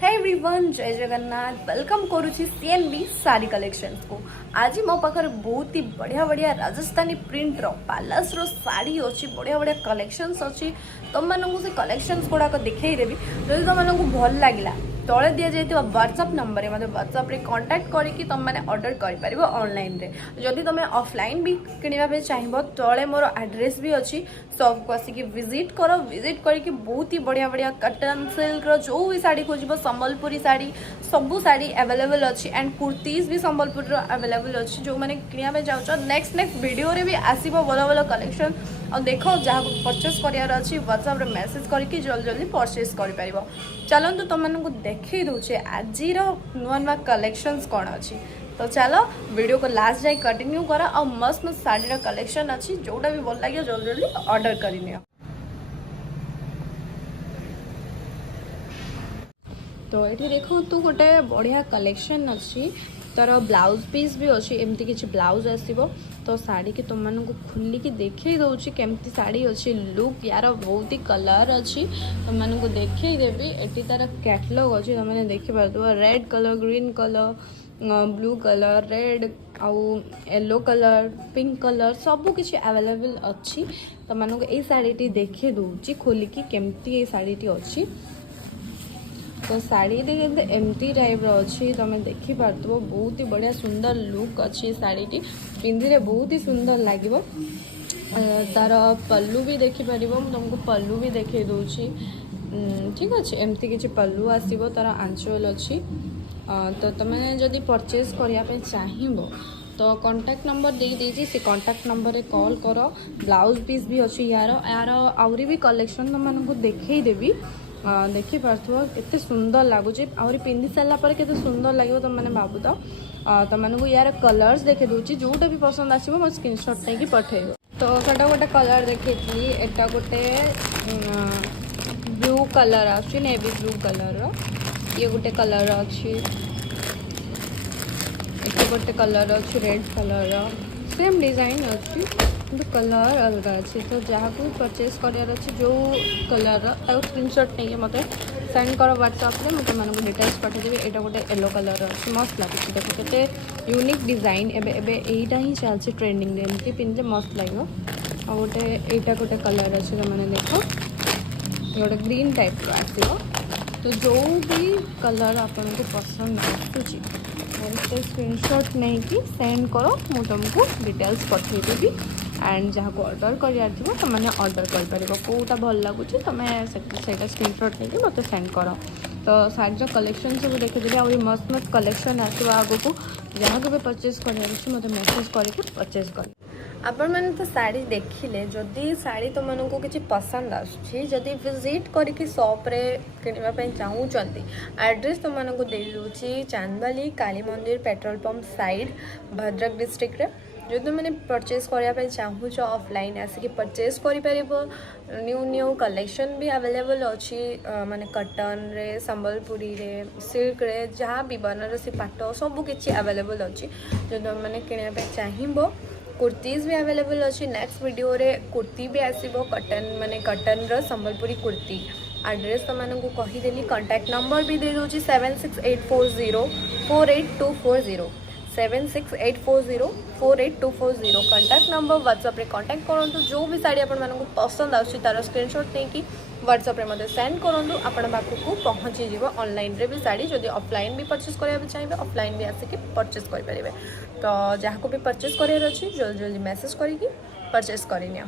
हे everyone, जय Jagannath. Welcome करुच्ची CNB sari collections को। आज मो पाखर बहुत ही बढ़िया बढ़िया राजस्थानी प्रिंट रो पालास रो साड़ी अच्छी बढ़िया बढ़िया कलेक्शंस अच्छी। तुम मानक से कलेक्शंस गुड़ाक देखईदेवी। जब तुम मानक भल लगे तले दि जाइए व्हाट्सअप नंबर में व्हाट्सअप रे कांटेक्ट करके तुम मैंने ऑर्डर कर ऑनलाइन रे। जदि तुम ऑफलाइन भी किणवा चाहिए तले मोर एड्रेस भी अच्छी, सब को आसिक विजिट कर। विजिट करके बहुत ही बढ़िया बढ़िया कटन सिल्क रो जो भी साड़ी खोज संबलपुरी साड़ी सबू साड़ी अवेलेबल अच्छी एंड कुर्तीज भी संबलपुर अवेलेबल अच्छी। जो मैंने किणवा चाहो नेक्स्ट वीडियो रे भी आसो भल भल कलेक्शन और देख जहाँ परचेस करार अच्छी व्हाट्सअप रे मेसेज करके जल्दी जल्दी परचेस कर पार। चलतु तुम मानक देखई दूचे आज नुआ नुआ कलेक्शंस कौन अच्छी। तो चलो वीडियो को लास्ट जाए कंटिन्यू करा और मस्त मस्त साड़ी कलेक्शन अच्छी जोटा भी भल लगे जल्दी जल्दी ऑर्डर करनी। तो ये देखो तू गोटे बढ़िया कलेक्शन अच्छी तार ब्लाउज पीस भी अच्छी एमती किसी ब्लाउज आसो। तो साड़ी की तुम मानक खोलिकी देखई दौची केमती साड़ी अच्छी लुक यार बहुत ही कलर अच्छी तुम मानक देखई देवी। एटी तार कैटलॉग अच्छी तुमने देखिपार red colour green colour blue colour red आउ येलो कलर पिंक कलर सबू किसी अवेलेबल अच्छी। तुम मानक ये साड़ी देखई दौची खोलिकी केमती ये साड़ी अच्छी। तो साड़ी एमती टाइप अच्छी तुम देखिपार बहुत ही बढ़िया सुंदर लुक अच्छी साड़ी पिंधि बहुत ही सुंदर लगे। तार पल्लू भी देखिपर तुमको पल्लू भी देखई दूची ठीक अच्छे एमती किसी पल्लू आसो तार आंचल अच्छी। तो तुम्हें जदि परचेज करने चाहिए तो कांटेक्ट नंबर दे दीजिए से कांटेक्ट नंबर रे कॉल कर। ब्लाउज पीस भी अच्छी यार यार आहरी भी कलेक्शन तुमको देखई देवी देखिपार के सुंदर लगुच आहरी पिंधि सारापर के सुंदर लगे तुम मैंने भावुत। तुमको यार कलर्स देखे दूची जोटा भी पसंद आसो मो स्क्रीनशॉट नहीं पठेब। तो सेटा गोटे कलर देखी एटा गोटे ब्लू कलर आछी नेवी ब्लू कलर ये गोटे कलर अच्छी ये गोटे कलर अच्छी रेड कलर सेम डिजाइन अच्छी तो कलर अलग अच्छी। तो जहाँ को परचेस करार अच्छी जो कलर स्क्रीनशॉट नहीं मत सेंड कर व्हाट्सअप रे मुझे तुमको डिटेल्स पठेदेवी। यहाँ गोटे येलो कलर अच्छी मस्त लगे देखो के यूनिक डिजाइन एटा ही चलती ट्रेंडिंग एमती पिंधे मस्त लगे। आ गोटे यहाँ गोटे कलर अच्छी तुमने देख गोटे ग्रीन टाइप आसो। तो जो भी कलर आपको पसंद आसूँ स्क्रीनशॉट नहीं कि सेंड करो मुझे तुमको डिटेल्स पठेदेवी एंड जहाँ को ऑर्डर करार थी तुमने ऑर्डर कर कौटा भल लगुच तुम से स्क्रीनशॉट नहीं मत सेंड कर। तो साड़ी कलेक्शन सब देखिदेवी आ मस्त मस्त कलेक्शन आसो आग को जहाँ को भी परचेस करार मत मेसेज करके परचेस कर। आपण मैंने तो साड़ी देखिले जदि साड़ी तुम मानक किसी पसंद आसुच्छी विजिट करके सॉप्रे किणवाई चाहूँगी एड्रेस तुम मानक दे दूची चांदबाली काली मंदिर petrol pump side Bhadrak district रे। जो तुम मैंने परचेस करने चाहूँ ऑफलाइन आसिक परचेस कर न्यू न्यू कलेक्शन भी अवेलेबल अच्छी माने कटन रे संबलपुरी रे सिल्क रे जहाँ भी बनारसी पाट सबू किसी अवेलेबल अच्छी। जो तुम मैंने किणवा चाहिए कुर्तीज भी अवेलेबल अच्छी। नेक्स्ट वीडियो रे कुर्ती भी आसो कटन माने कटन रो संबलपुरी कुर्ती। एड्रेस तुमको कहीदेली कांटेक्ट नंबर भी दे दूची 7684048240 7684048240 कांटेक्ट नंबर व्हाट्सअप रे कांटेक्ट करूँ। जो भी साड़ी आपको पसंद आसो तार स्क्रीनशॉट नहीं व्हाट्सअप रे मते सेंड करूँ आपण पाखक पहुँची जीव। ऑनलाइन रे भी साड़ी जदि ऑफलाइन भी परचेस कराया चाहिए ऑफलाइन भी आसिक परचेस करेंगे। तो जहाँ को भी परचेस करार अच्छी जल्दी जल्दी मेसेज करके परचेस करनी।